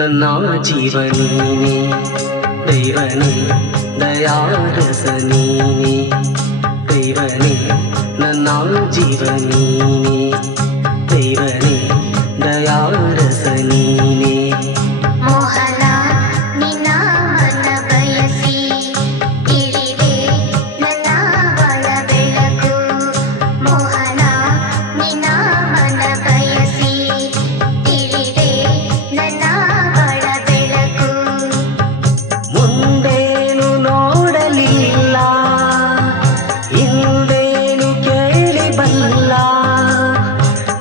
ನನ್ನ ಜೀವ ನೀನೆ ದೈವನೇ ದಯಾರಸ ನೀನೆ ದೈವನೇ ನನ್ನ ಜೀವ ನೀನೆ ದೈವನೇ ದಯಾರಸ ನೀನೆ ಮೋಹನ ನಿನ್ನ ಮನ ಬಯಸಿ ತಿಳಿದೆ ನನ್ನ ಒಳ ಬೆಳಕು ಮೋಹನ ನಿನ್ನ ಮನ ಬಯಸಿ ತಿಳಿದೆ ನನ್ನ ಒಳ ಬೆಳಕು ಮುಂದೇನು ನೋಡಲಿಲ್ಲ ಹಿಂದೇನು ಕೇಳಿ ಬಲ್ಲ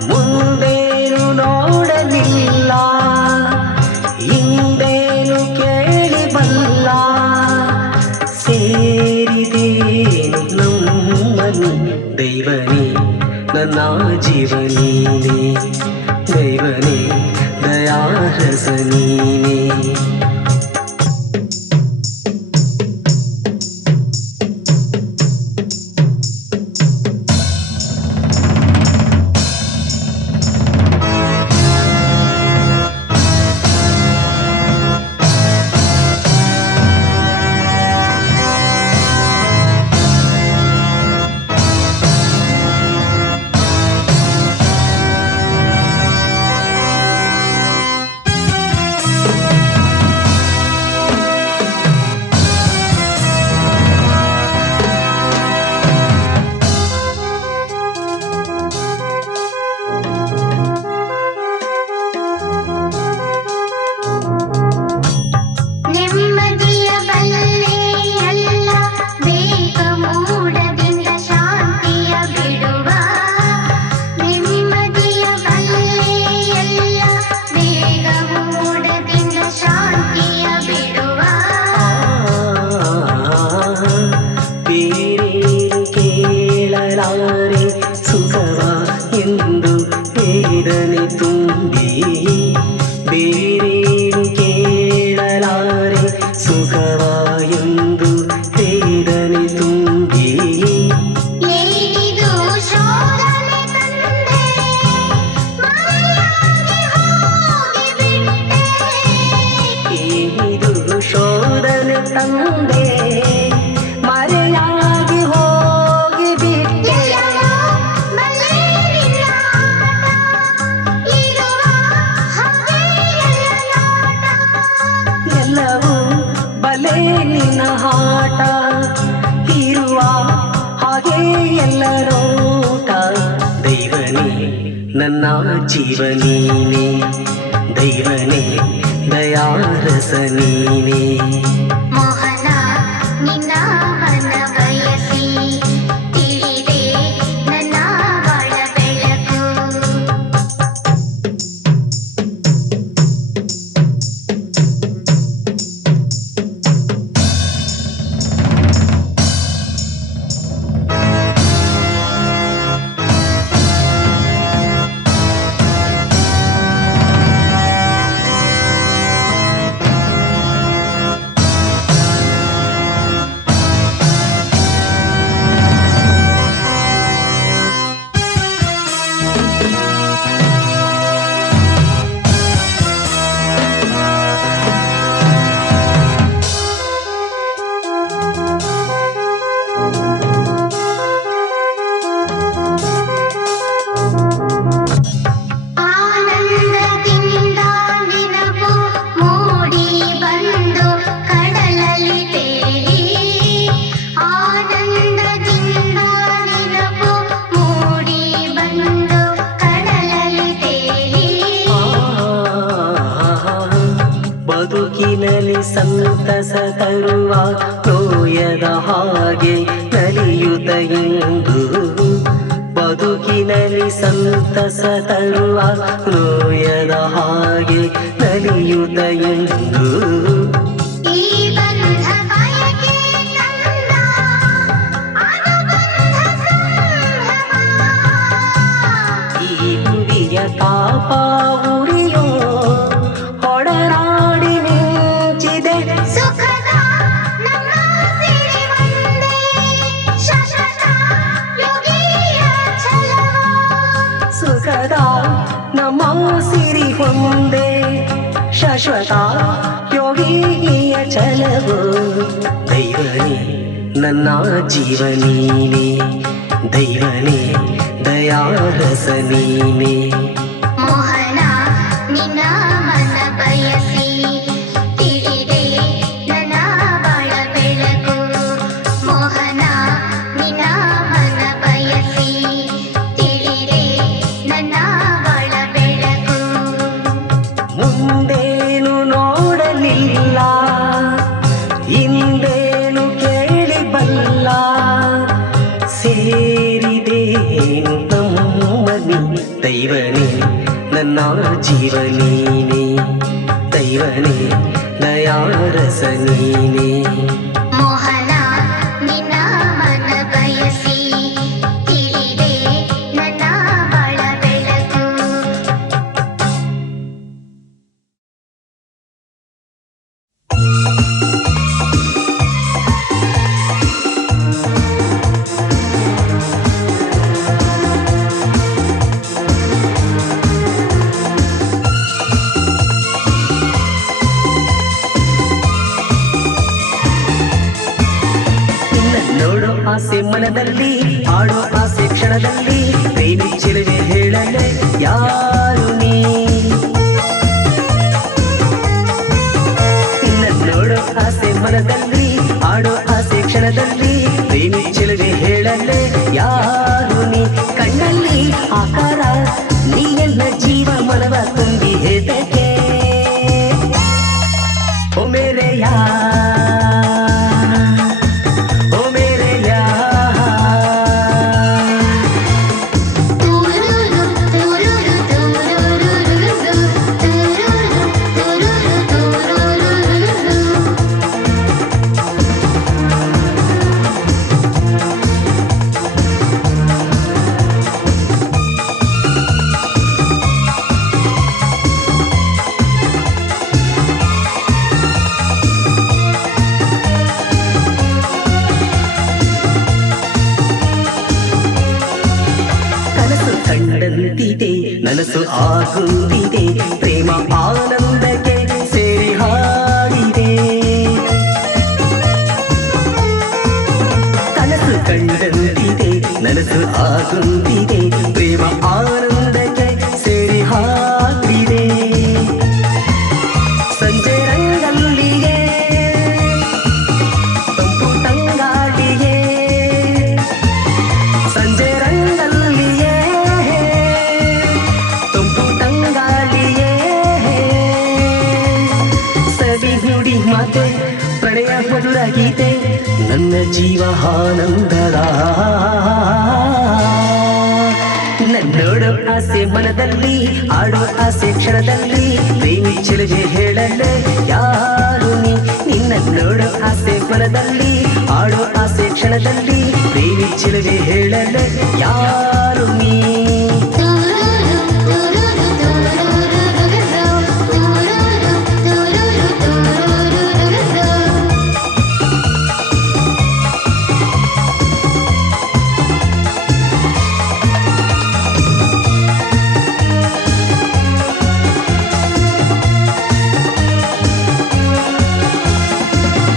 ಮುಂದೇನು ನೋಡಲಿಲ್ಲ ಹಿಂದೇನು ಕೇಳಿ ಬಲ್ಲ ಸೇರಿದೇನು ನಮ್ಮನು ದೈವನೇ ನನ್ನ ಜೀವ ನೀನೆ ದೈವನೇ ದಯಾರಸ ನೀನೆ ನೆಮ್ಮದಿಯ ಬಲ್ಲೆ ಎಲ್ಲ ಬೇಗ ಮೂಡದಿಂದ ಶಾಂತಿಯ ಬಿಡುವ ನೆಮ್ಮದಿಯ ಬಲ್ಲೆ ಎಲ್ಲ ಬೇಗ ಮೂಡದಿಂದ ಶಾಂತಿಯ ಬಿಡುವ ಬೇರೇನು ಕೇಳಲಾರೆ ಸುಖವ ಎಂದು ವೇದನೆ ತುಂಬಿ ಬೇರೇನು ಕೇಳಲಾರೆ ಸುಖವ ಎಂದು ವೇದನೆ ತುಂಬಿ ಏನಿದು ಶೋಧನೆ ತಂದೆ ಮರೆಯಾಗಿ ಹೋಗಿಬಿಟ್ಟೆ ಏನಿದು ಶೋಧನೆ ತಂದೆ ಮರೆಯಾಗಿ ಹೋಗಿಬಿಟ್ಟೆ ಎಲ್ಲವೂ ಬಲೆ ನಿನ್ನ ಹಾಟ ಇರುವ ಹಾಗೆ ಎಲ್ಲರೋಟ ದೈವನೇ ನನ್ನ ಜೀವ ನೀನೆ ದೈವನೇ ದಯಾರಸ ನೀನೆ ಮೋಹನ ನಿನ್ನ ಮನ ಬಯಸಿ ತಿಳಿದೆ ನನ್ನ ಒಳ ಬೆಳಕು ಆನಂದದಿಂದ ನೆನಪು ಮೂಡಿ ಬಂದು ಕಡಲಲ್ಲಿ ತೇಲಿ ಆನಂದದಿಂದ ನೆನಪು ಮೂಡಿ ಬಂದು ಕಡಲಲ್ಲಿ ತೇಲಿ ಬದುಕಿನಲ್ಲಿ ಸಂತಸ ತರುವ ನೋಯದ ಹಾಗೆ ನಲಿಯುತ್ತ ಎಂದು ಬದುಕಿನಲ್ಲಿ ಸಂತಸ ತರುವ ನೋಯದ ಹಾಗೆ ನಲಿಯುತ್ತ ಎಂದು ಈ ಬಂಧ ಬಯಕೆ ತಂದ ಅನುಬಂಧ ಸಂಭ್ರಮ ಈ ಗುರಿಯ ತಾಪ ಉರಿಯೋ ಹೊಡನಾಡಿ ಮಿಂಚಿದೆ ಸುಖದ ನಮ್ಮ ಸಿರಿ ಒಂದೇ ಶಾಶ್ವತ ಯೋಗಿಯ ಛಲವ ಸುಖದ ನಮ್ಮ ಸಿರಿ ಹೊಂದೆ ಶಾಶ್ವತ ಯೋಗಿಯ ಛಲವು ದೈವನೇ ನನ್ನ ಜೀವನೀನೇ ದೈವನೇ ದಯಾರಸ ನೀನೇ ಮೋಹನ ನಿನ್ನ ಮನ ಬಯಸಿ ತಿಳಿದೆ ನನ್ನ ಬಾಳ ಬೆಳಕು ಮೋಹನ ನಿನ್ನ ಮನ ಬಯಸಿ ತಿಳಿದೆ ನನ್ನ ಬಾಳ ಬೆಳಕು ಮುಂದೇನು ನೋಡಲಿಲ್ಲ ಹಿಂದೇನು ಕೇಳಿ ಬಲ್ಲ ಸೇರಿದೇನು ನಮ್ಮನಿ ದೈವನೇ ನನ್ನ ಜೀವನೀನೇ ದೈವನೇ ದಯಾರಸ ನೀನೇ ಮೋಹನ ನಿನ್ನ ಮನ ಬಯಸಿ ತಿಳಿದೆ ನನ್ನ ಬಾಳ ಬೆಳಕು ನೋಡೋ ಆಸೆ ಮನದಲ್ಲಿ ಆಡೋ ಆಸೆ ಕ್ಷಣದಲ್ಲಿ ಪ್ರೇಮಿ ಚಿಲುವೆ ಹೇಳಲೆ ಯಾರು ನೀ ನಿನ್ನ ನೋಡೋ ಆಸೆ ಮನದಲ್ಲಿ ಆಡೋ ಆಸೆ ಕ್ಷಣದಲ್ಲಿ ಪ್ರೇಮಿ ಚಿಲುವೆ ಹೇಳಲೆ ಯಾರು ನೀ ಕಣ್ಣಲ್ಲಿ ಆಕಾರ ನೀ ಎಲ್ಲ ಜೀವ ಮನವ ತುಂಬಿ ಹೇತಕ್ಕೆ ಓ ಮೇರೆ ಕಂಡಂತಿದೆ ನನಸು ಆಗುತ್ತಿದೆ ಪ್ರೇಮ ಆನಂದಕ್ಕೆ ಸೇರಿ ಹಾಡಿದೆ ಕನಸು ಕಂಡಂತಿದೆ ನನಸು ಆಗುತ್ತಿದೆ ಪ್ರೇಮ ಆನಂದಕ್ಕೆ ಸೇರಿ ಹಾಡಿದೆ ಸಂಜೆ ರಂಗಲ್ಲಿಗೆ ತಂಪು ತಂಗಾಳಿಗೆ ಸಂಜೆ ರಂಗಲ್ಲಿಗೆ ತಂಪು ತಂಗಾಳಿಗೆ ಸವಿ ನುಡಿ ಮಾತೆ ಪ್ರಣಯ ಮಧುರ ಗೀತೆ ನನ್ನ ಜೀವ ಆನಂದದ ನನ್ನೋಡೋ ಆಸೆ ಮನದಲ್ಲಿ ಆಡೋ ಆಸೆ ಕ್ಷಣದಲ್ಲಿ ಪ್ರೇಮಿ ಚಿಲುವೆ ಹೇಳಲೆ ಯಾರು ನೀ ನಿನ್ನ ನೋಡೋ ಆಸೆ ಮನದಲ್ಲಿ ಆಡೋ ಆಸೆ ಕ್ಷಣದಲ್ಲಿ ಪ್ರೇಮಿ ಚಿಲುವೆ ಹೇಳಲೆ ಯಾರು ನೀ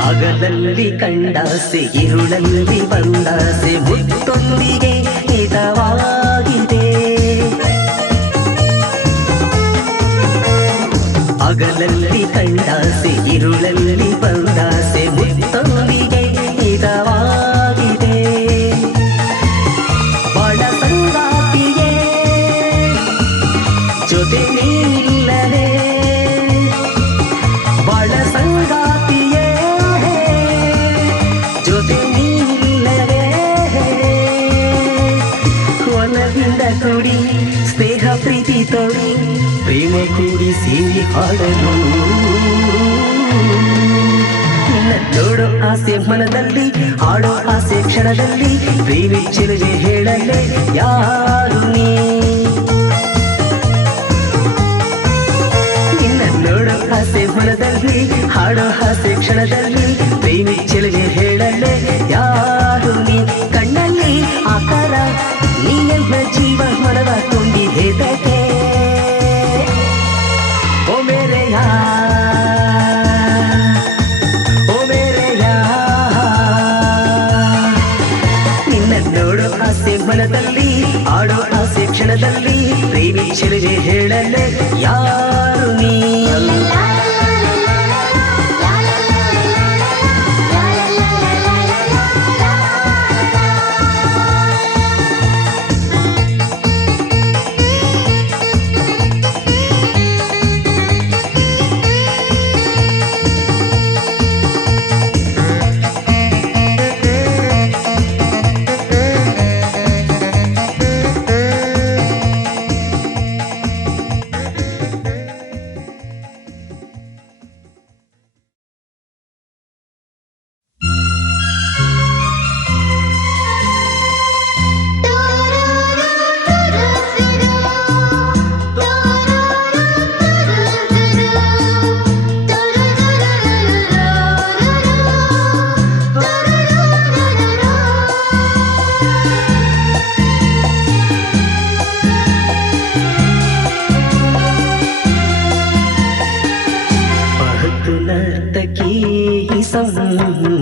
ಹಗಲಲ್ಲಿ ಕಂಡಾಸೆ ഇരുಳಲ್ಲಿ ಬಂದಾಸೆ ಮುತ್ತೊಂದಿಗೆ ಹಿತವಾಗಿದೆ ಹಗಲಲ್ಲಿ ಕಂಡಾಸೆ ഇരുಳಲ್ಲಿ ಬಂದಾಸೆ ಮುತ್ತೊಂದಿಗೆ ಹಿತವಾಗಿದೆ ಬಾಳ ಸಂಗಾತಿಗೆ ಜೊತೆ ನೀಲ್ಲದೆ ಬಾಳ ಸಂಗಾತಿಯೇ ಜೊತೆ ನೀಲ್ಲದೆ ಒಲವಿಂದ ಕೂಡಿ ಸ್ನೇಹ ಪ್ರೀತಿ ತೋಡಿ ಪ್ರೇಮ ಕೂಡಿ ಸೇರಿ ಹಾಡಲು ನೋಡೋ ಆಸೆ ಮನದಲ್ಲಿ ಹಾಡೋ ಆಸೆ ಕ್ಷಣದಲ್ಲಿ ಪ್ರೇಮಿ ಚಿಲುವೆ ಹೇಳಲೆ ಯಾರು ನೀ ನಿನ್ನ ನೋಡೋ ಆಸೆ ಮನದಲ್ಲಿ ಹಾಡೋ ಆಸೆ ಕ್ಷಣದಲ್ಲಿ ಪ್ರೇಮಿ ಚಿಲುವೆ ಹೇಳಲೆ ಯಾರು ನೀ ಕಣ್ಣಲ್ಲಿ ಆಕಾರ ನೀ ಎಲ್ಲ ಜೀವ ಮನವ ತುಂಬಿ ಹೇತಕ್ಕೆ ಓ ಮೇರೆ ಯಾರ ಚೆಲುವೆ ಹೇಳಲೆ ಯಾರು ನೀ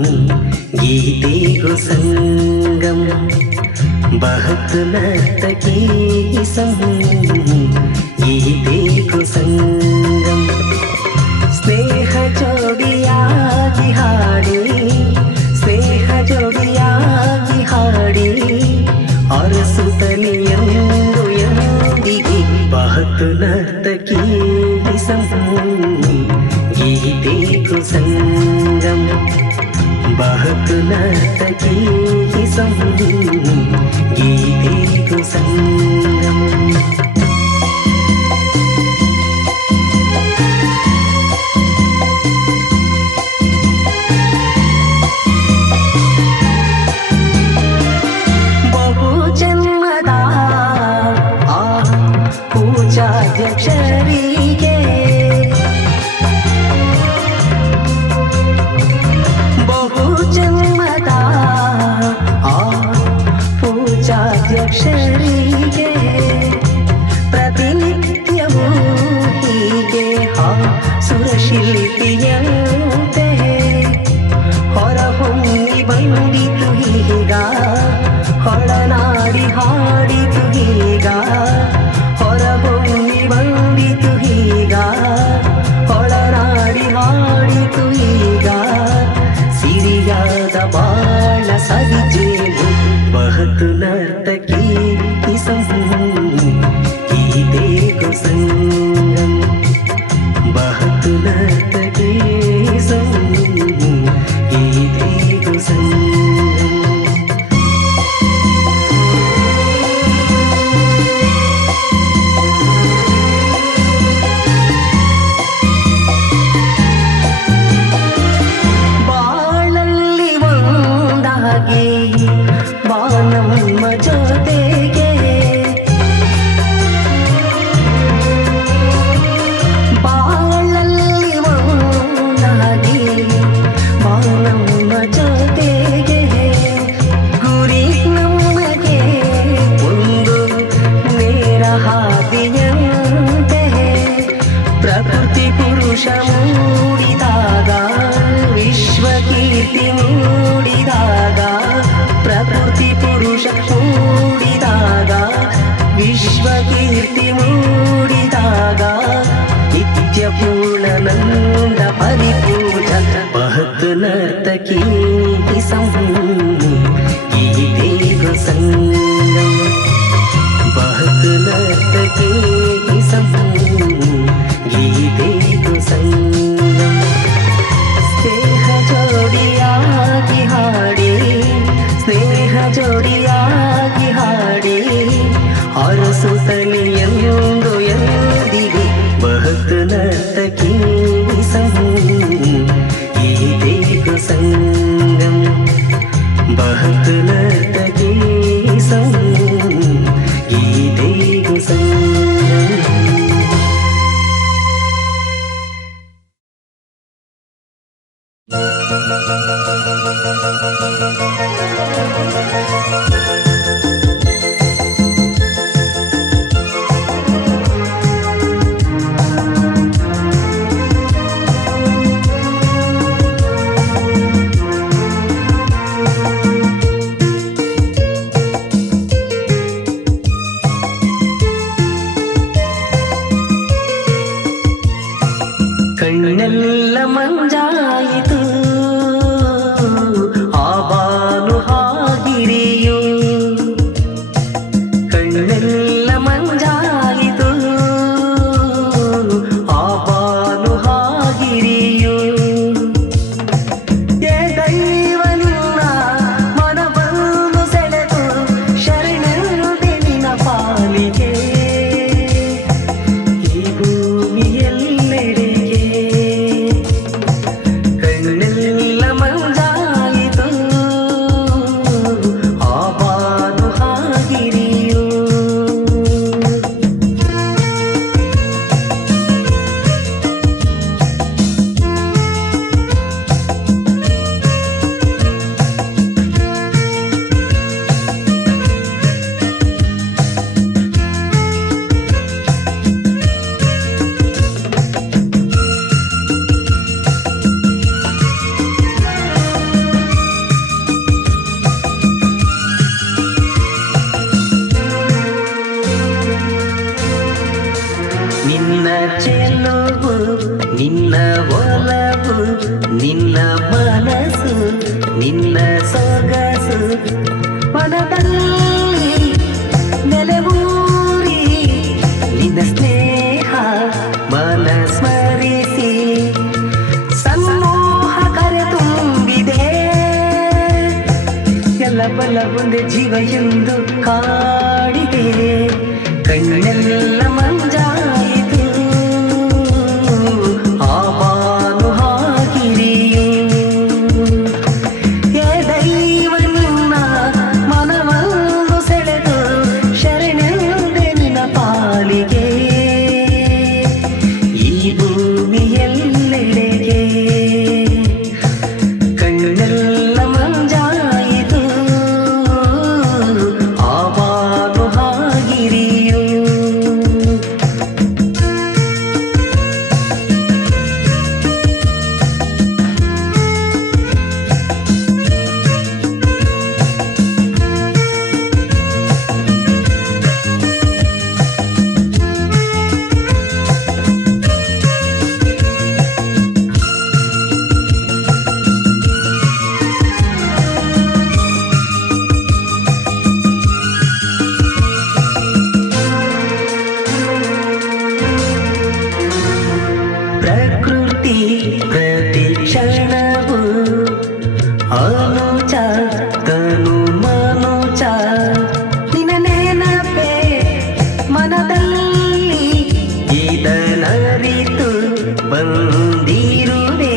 गीते को संगम बहुत नर्तकी गीते को संगम स्नेह जोड़ियाಗಿ ಹಾಡಿ ಸ್ನೇಹ ಜೋಡಿಯಾಗಿ ಹಾಡಿ ಅರಸುತ್ತಲಿ ಎಂದು ಎಂದಿಗೆ बहुत नर्तकी गीते को संगम बहुत नर्तकी गीते को संगम बहु जन्मदा आ पूजाध्यक्षರಿಗೆ ಅಧ್ಯಕ್ಷರಿಗೆ ಪ್ರತಿನಿತ್ಯವೂ ಹೀಗೆ ಸುರಶಿಲ್ಪಿಯಂತೆ ಹೊರಹೊಮ್ಮಿ ಬಂದಿತು ಹೀಗ ಹೊಳನಾಡಿ ಹಾಡಿತು ಹೀಗ ಹೊರಹೊಮ್ಮಿ ಬಂದಿತು ಹೀಗ ಹೊಳನಾಡಿ ಹಾಡಿತು ಹೀಗ ಸಿರಿಯಾದ ಬಾಳ ಸವಿಜೇನು बहुत नर्तकी गीते को संगम बहुत नर्तकी गीते को संगम ಬಾಳಲ್ಲಿ ಒಂದಾಗಿ ನಮ್ಮ ಜೊತೆಗೆ ಬಾಳಲ್ಲಿ ಒಂದಾಗಿ ನಮ್ಮ ಜೊತೆಗೆ ಗುರಿ ನಮಗೆ ಒಂದು ನೇರ ಹಾದಿಯಂತೆ ಪ್ರಕೃತಿ ಪುರುಷ ಮೂಡಿದಾಗ ವಿಶ್ವಕೀರ್ತಿ ಮೂಡಿದಾಗ ಪ್ರಕೃತಿ ಪುರುಷ ಮೂಡಿದಾಗ ವಿಶ್ವಕೀರ್ತಿ ಮೂಡಿದಾಗ ನಿತ್ಯ ಪೂರ್ಣನಂದ ಪರಿಪೂಜ बहुत नर्तकी गीते को संगम बहुत नर्तकी गीते को संगम स्नेह जोड़ियाಗಿ ಹಾಡಿ ಸ್ನೇಹ ಜೋಡಿಯಾಗಿ ಹಾಡಿ ಅರಸುತ್ತಲಿ ಎಂದು ಎಂದಿಗೆ बहुत नर्तकी गीते को संगम बहुत नर्तकी गीते को संगम ನಿನ್ನ ಮನಸ್ಸು ನಿನ್ನ ಸೊಗಸು ಮನದಲ್ಲಿ ನೆಲೆಯೂರಿ ನಿನ್ನ ಸ್ನೇಹ ಮನ ಸ್ಮರಿಸಿ ಸನ್ಮೋಹ ಕರೆ ತುಂಬಿದೆ ಎಲ್ಲ ಬಲ ಒಂದೇ ಜೀವ ಎಂದು ಕಾಡಿದೆ ಕಣ್ಣೆಲ್ಲ ಮಂಜಾಯಿತು ಆವಾನು ಹಾಕಿರಿಯು ಹೇ ದೈವ ನಿನ್ನ ಮನವನ್ನು ಸೆಳೆದು ಶರಣೆಂದೆ ನಿನ್ನ ಪಾಲಿಗೆ ಈ ಭೂಮಿಯೆಲ್ಲೆಡೆಗೆ ಕಣ್ಣೆಲ್ಲ ಮಂಜಾಯಿತು ಆವಾನು ಹಾಗಿರಿಯು ಪ್ರಕೃತಿ ಪ್ರತಿ ಕ್ಷಣವು ಅನುಚ ತನು ಮನುಚ ನಿನ್ನ ನೆನಪೆ ಮನದಲ್ಲಿ ಇದನರಿತು ಬಂದಿರುವೆ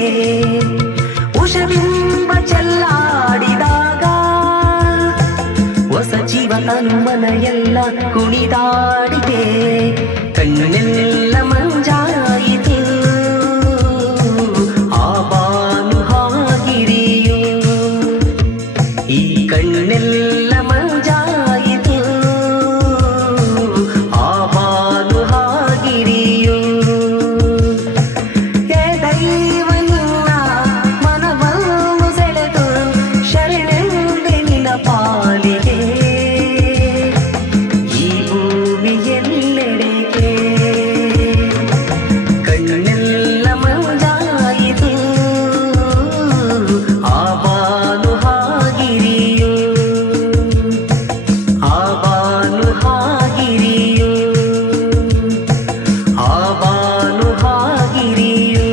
ಉಷಬಿಂಬ ಚೆಲ್ಲಾಡಿದಾಗ ಹೊಸ ಜೀವ ತನು ಮನ ಎಲ್ಲ ಕುಣಿದಾಡಿದೆ ಕಣ್ಣೆಲ್ಲ ಮಂಜಾಯಿತು ಆವಾನು ಹಾಗಿರಿಯು ಈ ಕಣ್ಣೆಲ್ಲ ಮಂಜಾಯಿತು ಆವಾನು ಹಾಗಿರಿಯು ಹೇ ದೈವ ನಿನ್ನ ಮನವನ್ನು ಸೆಳೆದು ಶರಣೆಂದೆ ನಿನ್ನ ಪಾಲಿಗೆ ಈ ಭೂಮಿಯೆಲ್ಲೆಡೆಗೆ ಕಣ್ಣೆಲ್ಲ ಮಂಜಾಯಿತು ಆವಾನು ಹಾಗಿರಿಯು ಆವಾನು ಹಾಗಿರಿಯು ಆವಾನು ಹಾಗಿರಿಯು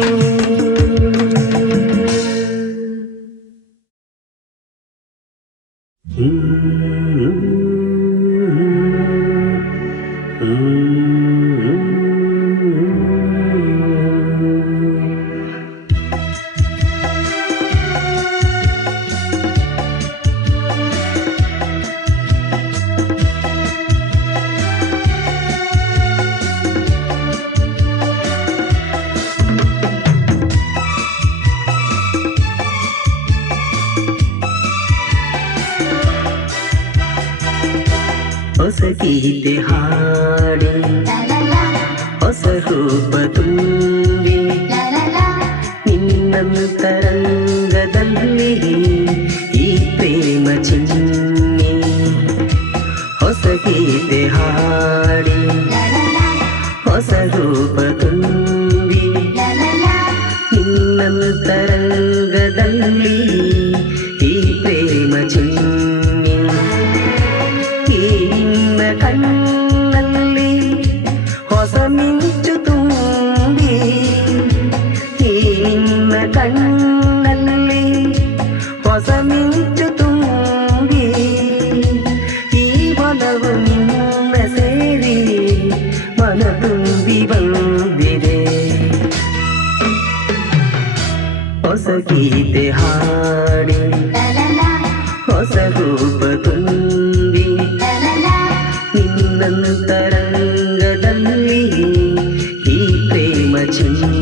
ಹೊಸ ಗೀತೆ ಹಾಡಿ ಹೊಸ ರೂಪ ತುಂಬಿ ನಿನ್ನನ್ನು ತರಂಗದಲ್ಲಿ ಈ ಪ್ರೇಮ ಚಿನ್ನಿ ಹೊಸ ಗೀತೆ ಹಾಡಿ ಹೊಸ ರೂಪ ತುಂಬಿ ನಿನ್ನನ್ನು ತರಂಗದಲ್ಲಿ ಈ ಪ್ರೇಮ ಚಿನ್ನಿ ಈ ನಿನ್ನ ಕಣ್ಣಲ್ಲಿ ಹೊಸ ಮಿಂಚು ತುಂಬಿ ಈ ನಿನ್ನ ಕಣ್ಣಲ್ಲಿ ಹೊಸ ಮಿಂಚು ತುಂಬಿ ಈ ಮನವು ನಿನ್ನ ಸೇರಿ ಮನ ತುಂಬಿ ಬಂದಿದೆ ಹೊಸ ಗೀತೆ ಹಾಡಿ ಹೊಸ ರೂಪ ತುಂಬಿ ನಿನ್ನನ್ನು ತರಂಗದಲ್ಲಿ ಈ ಪ್ರೇಮ ಚಿನ್ನಿ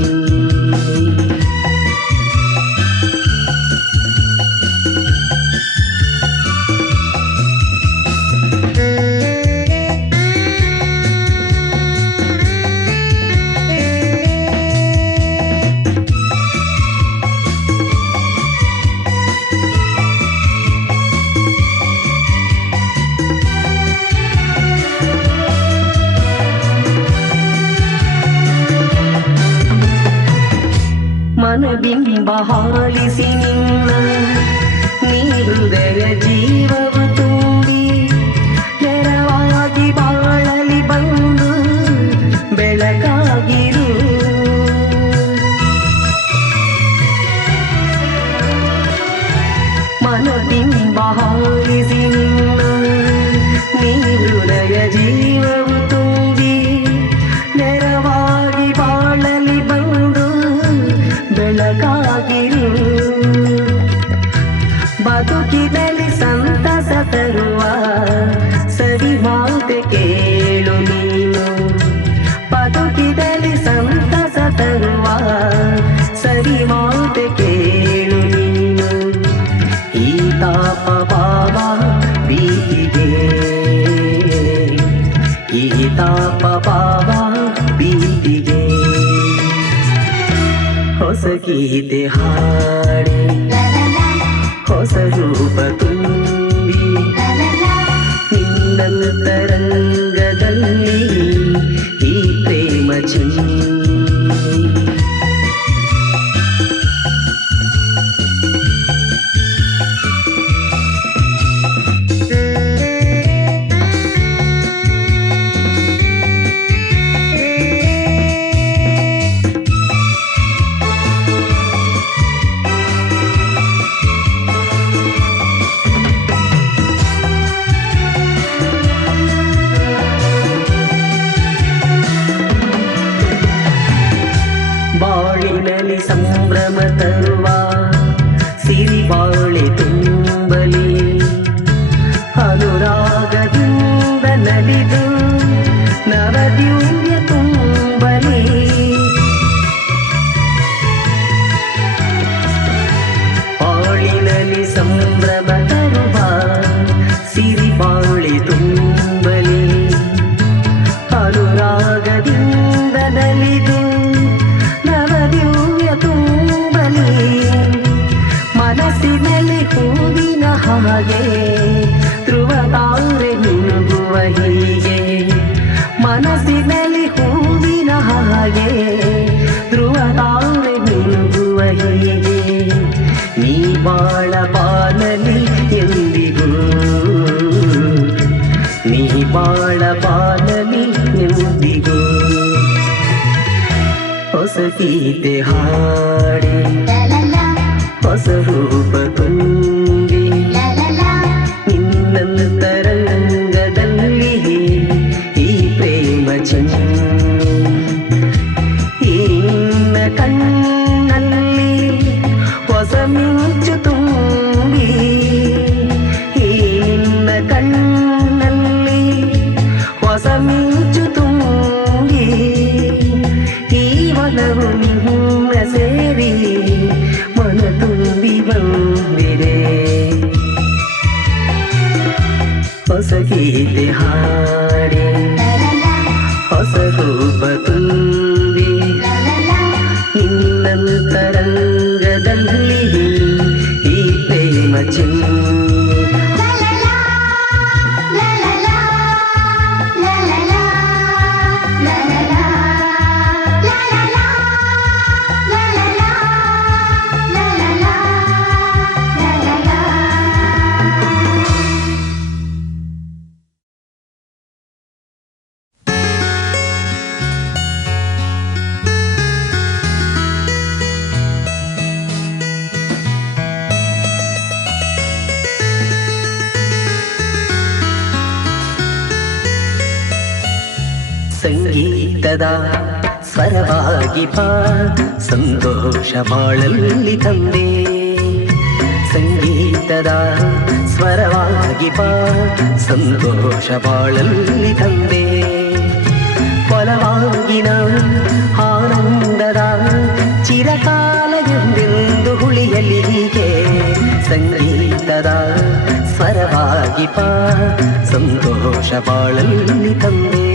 ಮನಬಿಂಬ ಹಾಲಿಸಿ ನಿನ್ನ ನೀ ಹೃದಯ ಜೀವವು ತುಂಬಿ ನೆರವಾಗಿ ಬಾಳಲಿ ಬಂದು ಬೆಳಕಾಗಿರು. ಮನಬಿಂಬ ಹಾಲಿಸಿ ನಿನ್ನ ನೀ ಹೃದಯ ಜೀವವು ತುಂಬಿ ನೆರವಾಗಿ ಬಾಳಲಿ ಬಂದು ಬೆಳಕಾಗಿರು. ಬದುಕಿನಲ್ಲಿ ಸಂತಸ ತರುವ ಸವಿ ಮಾತೆ ಕೇಳು ನೀನು. ಬದುಕಿನಲ್ಲಿ ಸಂತಸ ತರುವ ಸವಿ ಮಾತೆ ಕೇಳು ನೀನು. ಈ ತಾಪ ಭಾವ ಬೀದಿಗೆ, ಈ ತಾಪ ಭಾವ ಬೀದಿಗೆ ಹೊಸ ಗೀತೆ ಹಾಡಿ ಹೊಸ ರೂಪ ತುಂಬಿ ನಿನ್ನ ತರಂಗದಲ್ಲಿ ಈ ಪ್ರೇಮ ಚಿನ್ನಿ. ಬಾಳಿನಲ್ಲಿ ಸಂಭ್ರಮ ತರುವ ಸಿರಿ ಬಾಳೆ ತುಂಬಲಿ ಅನುರಾಗದಿಂದ ನಲಿದು ನವದ್ಯೂವ್ಯ ತುಂಬಲಿ. ಬಾಳಿನಲ್ಲಿ ಸಂಭ್ರಮ ತರುವ ಸಿರಿ ಬಾಳೆ ತುಂಬಲಿ ಅನುರಾಗದಿಂದ ನಲಿದು ತುಂಬಲಿ. ಮನಸ್ಸಿನಲ್ಲಿ ಹೂವಿನ ಹಾಗೆ ಧ್ರುವ ತಾರೆ ಮಿನುಗುವ ಹೀಗೆ. ಮನಸ್ಸಿನಲ್ಲಿ ಹೂವಿನ ಹಾಗೆ ಧ್ರುವ ತಾರೆ ಮಿನುಗುವ ಹೀಗೆ. ನೀ ಬಾಳ ಬಾಳಲಿ ಎಂದಿಗೂ, ನೀ ಬಾಳ ಬಾಳಲಿ ಎಂದಿಗೂ. ಹೊಸ ಗೀತೆ ಹಾಡಿ ಹೊಸ ರೂಪ ತುಂಬಿ ನಿನ್ನ ತರಂಗದಲ್ಲಿ ಈ ಪ್ರೇಮ ಚಿನ್ನಿ. ಈ ನಿನ್ನ ಕಣ್ಣಲ್ಲಿ ಹೊಸ ಮಿಂಚು ತುಂಬಿ, ಈ ನಿನ್ನ ಕಣ್ಣಲ್ಲಿ ಹೊಸ ಮಿಂಚು ತುಂಬಿ ಒಲವು ನಿನ್ನ ಸೇರಿ ಮನ ತುಂಬಿ ಬಂದಿದೆ. ಹೊಸ ಗೀತೆ ಹಾಡಿ ಹೊಸ ರೂಪ ತುಂಬಿ ನಿನ್ನ ತರಂಗದಲ್ಲಿ ಈ ಪ್ರೇಮ ಚಿನ್ನಿ. ಸಂಗೀತದ ಸ್ವರವಾಗಿ ಬಾ ಸಂತೋಷ ಬಾಳಲ್ಲಿ ತಂದೆ. ಸಂಗೀತದ ಸ್ವರವಾಗಿ ಬಾ ಸಂತೋಷ ಬಾಳಲ್ಲಿ ತಂದೆ. ಫಲವಾಗಿನ ಆನಂದದ ಚಿರಕಾಲ ಎಂದೆಂದು ಉಳಿಯಲಿ ಹೀಗೆ. ಸಂಗೀತದ ಸ್ವರವಾಗಿ ಬಾ ಸಂತೋಷ ಬಾಳಲ್ಲಿ ತಂದೆ.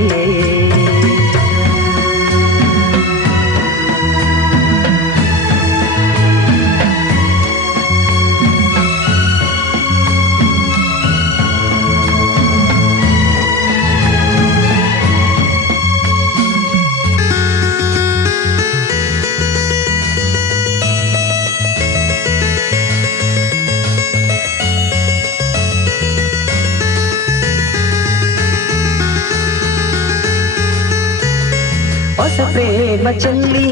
ಪ್ರೇಮ ಚೆಲ್ಲಿ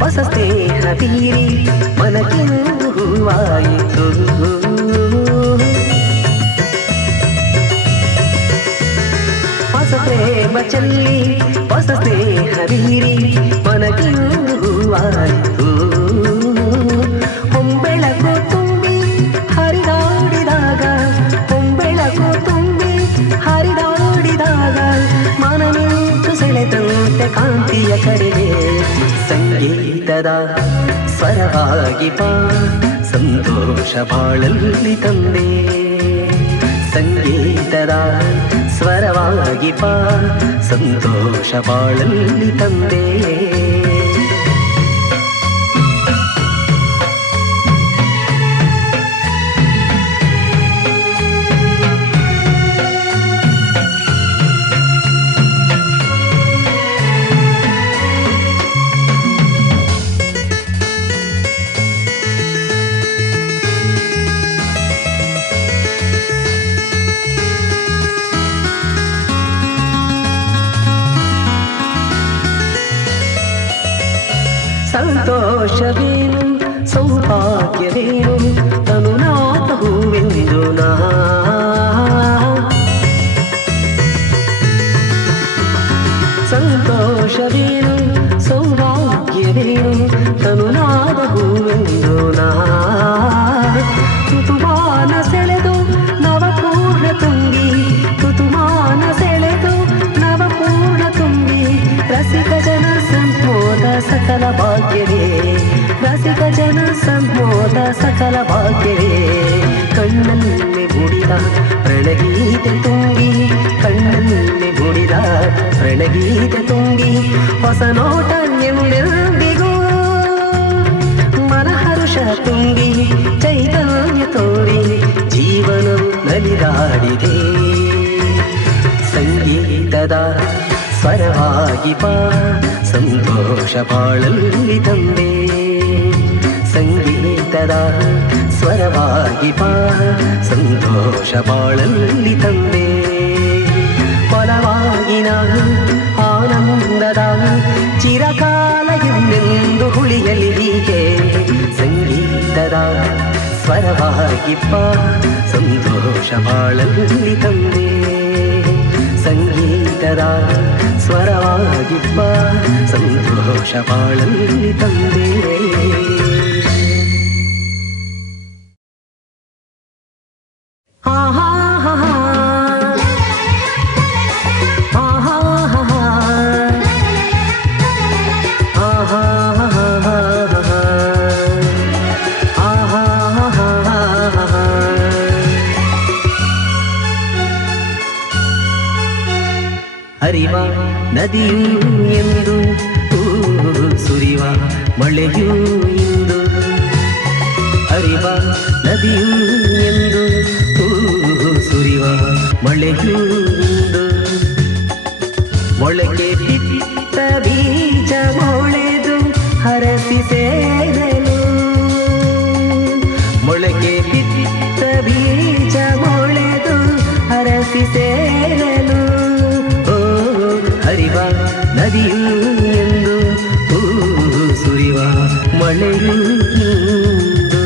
ಹೊಸ ಸ್ನೇಹ ಬೀರಿ ಮನಕ್ಕಿಂದು ಹೂವಾಯಿತು. ಹೊಸ ಪ್ರೇಮ ಚೆಲ್ಲಿ ಹೊಸ ಸ್ನೇಹ ಬೀರಿ ಮನಕ್ಕಿಂದು ಹೂವಾಯಿತು. ಹೊಂಬೆಳಕು ತುಂಬಿ ಹರಿದಾಡಿದಾಗ ಹೊಂಬೆಳಕು ತುಂಬಿ ಹರಿದಾಡಿದಾಗ ಮನವಿಂಟು ಸೆಳೆದಂತೆ ಕಾಂತಿಯ ಕಡೆಗೆ ಸಂಗೀತದ ಸ್ವರವಾಗಿ ಬಾ ಸಂತೋಷ ಬಾಳಲ್ಲಿ ತಂದೆ. ಸಂಗೀತದ ಸ್ವರವಾಗಿ ಬಾ ಸಂತೋಷ ಬಾಳಲ್ಲಿ ತಂದೆ. ಸಂತೋಷವೇನು ಸೌಭಾಗ್ಯವೇನು ತನುನಾಥ ಹೂವೆಂದು ನಾ. ಸಂತೋಷವೇನು ಸೌಭಾಗ್ಯವೇನು ತನುನಾಥ ಹೂವೆಂದು ನಾ. ಋತುಮಾನ ಸೆಳೆದು ನವಪೂರ್ಣ ತುಂಬಿ ಋತುಮಾನ ಸೆಳೆದು ನವಪೂರ್ಣ ತುಂಬಿ ರಸಿಕ ಜನ ಸಂಬೋಧ ಸಕಲ ಭಾಗ್ಯವೇ. ರಸಿಕ ಜನ ಸಂಬೋಧ ಸಕಲ ಭಾಗ್ಯವೇ. ಕಣ್ಣಲ್ಲಿ ಮುಡಿದ ಪ್ರಣಗೀತೆ ತುಂಬಿ ಕಣ್ಣಲ್ಲಿ ಮುಡಿದ ಪ್ರಣಗೀತೆ ತುಂಬಿ ಹೊಸ ನೋಟ ಎಂದೆಂದಿಗೂ ಮನಹರುಷ ತುಂಬಿ ಚೈತನ್ಯ ತೋರಿ ಜೀವನವು ನಲಿದಾಡಿದೆ. ಸಂಗೀತದ ಸ್ವರವಾಗಿ ಬಾ ಸಂತೋಷ ಬಾಳಲ್ಲಿ ತಂದೆ. ಸಂಗೀತದ ಸ್ವರವಾಗಿ ಬಾ ಸಂತೋಷ ಬಾಳಲ್ಲಿ ತಂದೆ. ಫಲವಾಗಿ ನಾನು ಆನಂದದ ಚಿರಕಾಲ ಎಂದೆಂದು ಹುಳಿಯಲಿ ಹೀಗೆ. ಸಂಗೀತದ ಸ್ವರವಾಗಿ ಬಾ ಸಂತೋಷ ಬಾಳಲ್ಲಿ ತಂದೆ. ಸಂಗೀತದ ಸ್ವರವಾಗಿ ಬಾ ಸಂತೋಷ ಬಾಳಲ್ಲಿ ತಂದೆ. ಹರಿವ ನದಿಯೂ ಎಂದು ಸುರಿವ ಮಳೆಯೂ ಇಂದು. ಹರಿವ ನದಿಯೂ ಎಂದು ಸುರಿವ ಮಳೆಯೂ ಇಂದು. ಮೊಳಕೆ ಬಿಟ್ಟ ಬೀಜ ಮೊಳೆದು ಹರಸಿ ಸೇರಲು. ಮೊಳಕೆ ಬಿಟ್ಟ ಬೀಜ ಮೊಳೆದು ಹರಸಿ ಸೇರಲು. ಹರಿವ ನದಿಯೂ ಎಂದು ಸುರಿವ ಮಳೆಯೂ ಇಂದು.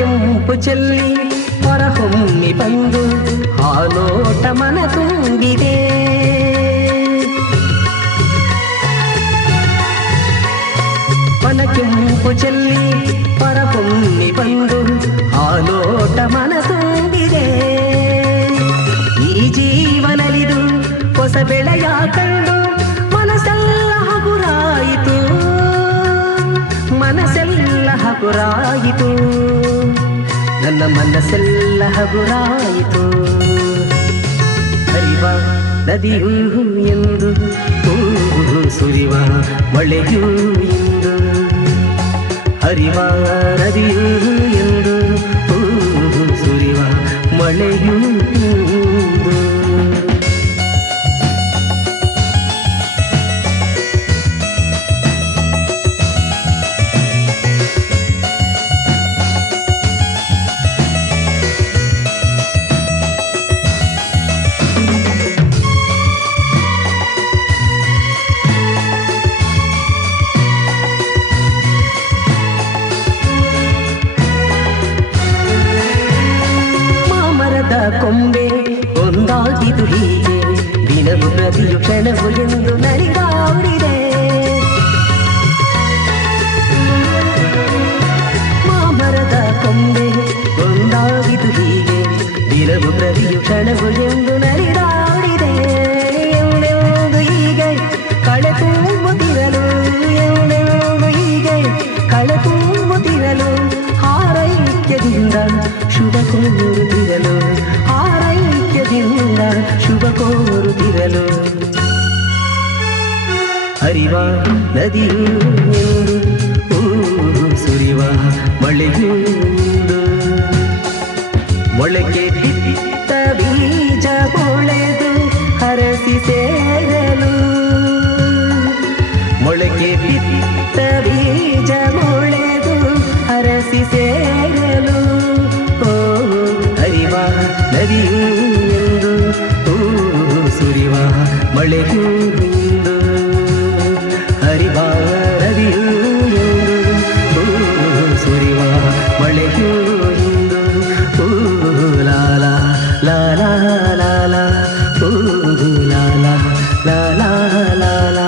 ಕೆಂಪು ಚೆಲ್ಲಿ ಹೊರಹೊಮ್ಮಿ ಬಂದು ಹಾಲೋಟ ಮನ ತುಂಬಿದೆ. ಮನ ಕೆಂಪು ಚೆಲ್ಲಿ ಹೊರಹೊಮ್ಮಿ ಬಂದು ಹಾಲೋಟ ಮನ ತುಂಬಿದೆ. ಈ ಜೀವನಲಿದು ಹೊಸ ಬೆಳೆಯ ಕಂಡು ಮನಸ್ಸೆಲ್ಲ ಹಗುರಾಯಿತು. ಮನಸ್ಸೆಲ್ಲ ಹಗುರಾಯಿತು. ನನ್ನ ಮನಸ್ಸೆಲ್ಲ ಹಗುರಾಯಿತು. ಹರಿವ ನದಿಯೂ ಎಂದು ಸುರಿವ ಮಳೆಯೂ ಇಂದು. ಹರಿವ ನದಿಯು ಎಂದು ಸುರಿವ ಮಳೆಯು ಎಂದು. ಕೊಂಬೆ ಒಂದಾಗಿದು ಹೀಗೆ ದಿನವು ಪ್ರತಿಯು ಕ್ಷಣವು ಎಂದು ನಲಿದಾಡಿದೆ. ಮಾಮರದ ಕೊಂಬೆ ಒಂದಾಗಿದು ಹೀಗೆ ದಿನವು ಪ್ರತಿಯು ಕ್ಷಣವು ಎಂದು ನಲಿದಾಡಿದೆ. ಎಂದೆಂದು ಹೀಗೆ ಕಳೆ ತುಂಬುತ್ತಿರಲು, ಎಂದೆಂದು ಹೀಗೆ ಕಳೆ ತುಂಬುತ್ತಿರಲು, ಹಾರೈಕ್ಯದಿಂದ ಶುಭ ಕೋರುತ್ತಿರಲು, ಹಾರೈಕ್ಯದಿಂದ ಶುಭ ಕೋರುತ್ತಿರಲು. ಹರಿವ ನದಿಯು ಎಂದು ಸುರಿವ ಮಳೆಯು ಎಂದು. ಮೊಳಕೆ ಬಿತ್ತ ಬೀಜ ಮೊಳೆದು ಹರಸಿ ಸೇರಲು, ಮೊಳಕೆ ಬಿತ್ತ ಬೀಜ ಮೊಳೆದು ಹರಸಿ ಸೇರಲು. ಹರಿವ ನದಿಯು ಎಂದು ಸುರಿವ ಮಳೆಯು ಎಂದು. ಹರಿವ ನದಿಯು ಎಂದು ಸುರಿವ ಮಳೆಯು ಎಂದು. ಲಾಲ ಲಾಲ ಲಾಲ ಲಾಲ ಲಾಲ ಲಾಲ.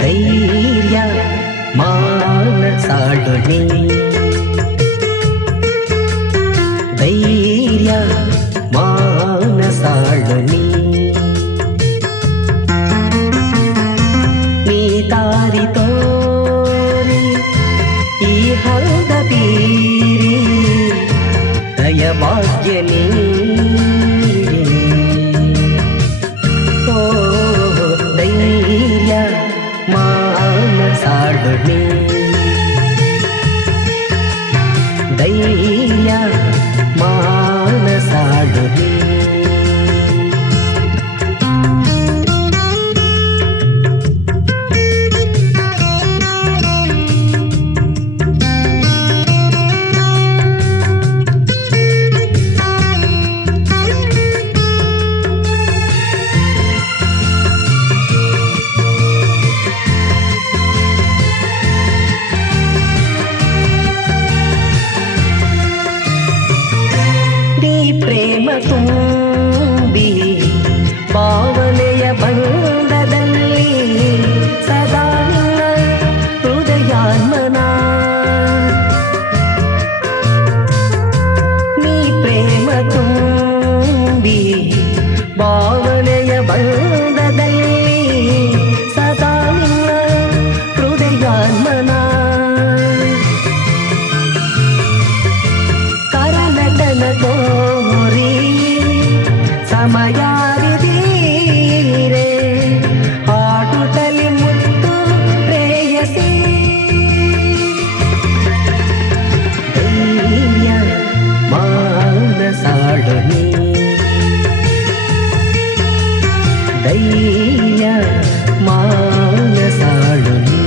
ಧೈರ್ಯ ಮಾನಸಾಳುನಿ, ಧೈರ್ಯ ಮಾನಸಾಳುನಿ, ನೀ ದಾರಿ ತೋರಿ ಈ ಹೌದ ಬೀರಿ ದಯಭಾಗ್ಯ ನೀಡಿ. ಓ ಧೈರ್ಯ ಮಾನಸಾಳುನಿ, ಧೈರ್ಯ ಮಾನಸಾಳುನಿ. ಪ್ರೇಮ ತುಂಬಿ ಭಾವನೆಯ ಬಂಧದಲ್ಲಿ ಸದಾ ನಿನ್ನ ಹೃದಯಾನ್ಮನ. ನೀ ಪ್ರೇಮ ತುಂಬಿ ಭಾವನೆಯ ಬಂಧದಲ್ಲಿ ಸದಾ ನಿನ್ನ ಹೃದಯಾನ್ಮನ. ಕರನಟನ ತೋರಿ ಸಮಯಾರಿದೀರೆ ಹಾಡುತ್ತಲಿ ಮುತ್ತು ಪ್ರೇಯಸಿ. ಧೈರ್ಯ ಮಾನಸಾಳುನಿ, ಧೈರ್ಯ ಮಾನಸಾಳುನಿ.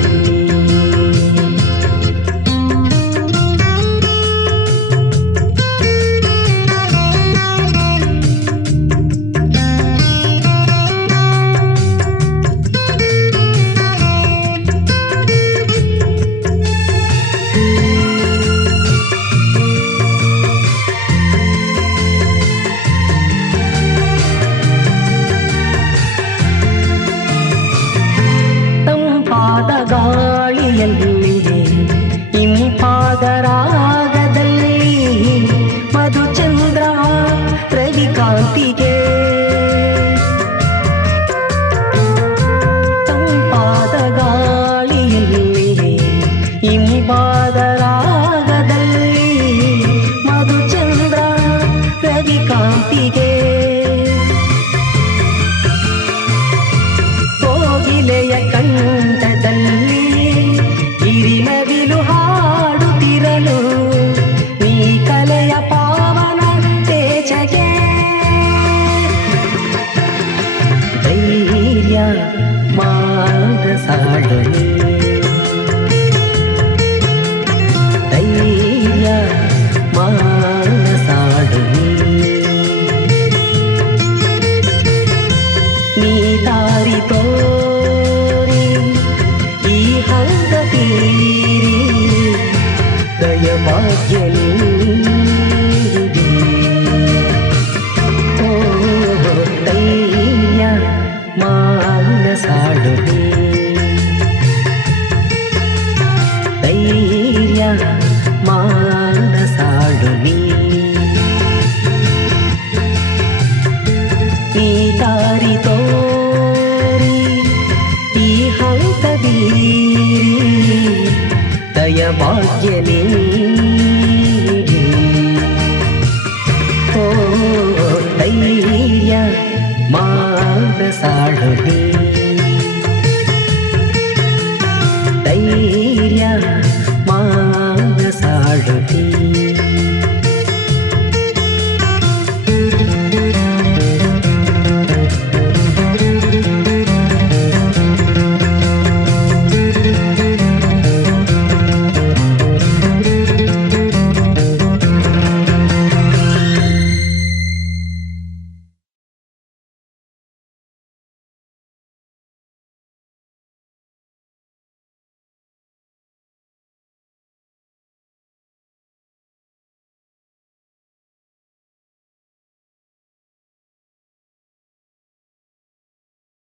ರವಿಕಾಂತಿಗೆ ಕೋಗಿಲೆಯ ಕಂಠದಲ್ಲಿ ಗಿರಿನವಿಲು ಹಾಡುತ್ತಿರಲು ನೀ ಕಲೆಯ ಪಾವನ ತೇಜಗೆ ಧೈರ್ಯ ಮಾನಸಾಡಲಿ ಧೈರ್ಯ ಮಾನಸಾಡಲಿ ನೀ ದಾರಿ ತೋರಿ ಈ ಹಂತ ತೀರಿ ದಯಭಾಗ್ಯ ನೀಡಿ ಓ ಧೈರ್ಯ ಮಾನಸಾಡಲಿ ಧೈರ್ಯ ಮಾನಸಾಡಲಿ ನೀ ದಾರಿ ತೋರಿ ಈ ಹಂತದೀರಿ ದಯಭಾಗ್ಯ ನೀಡಿ ಓ ಧೈರ್ಯ ಮಾನಸಾಡಲಿ ಧೈರ್ಯ ಮಾನಸಾಡಲಿ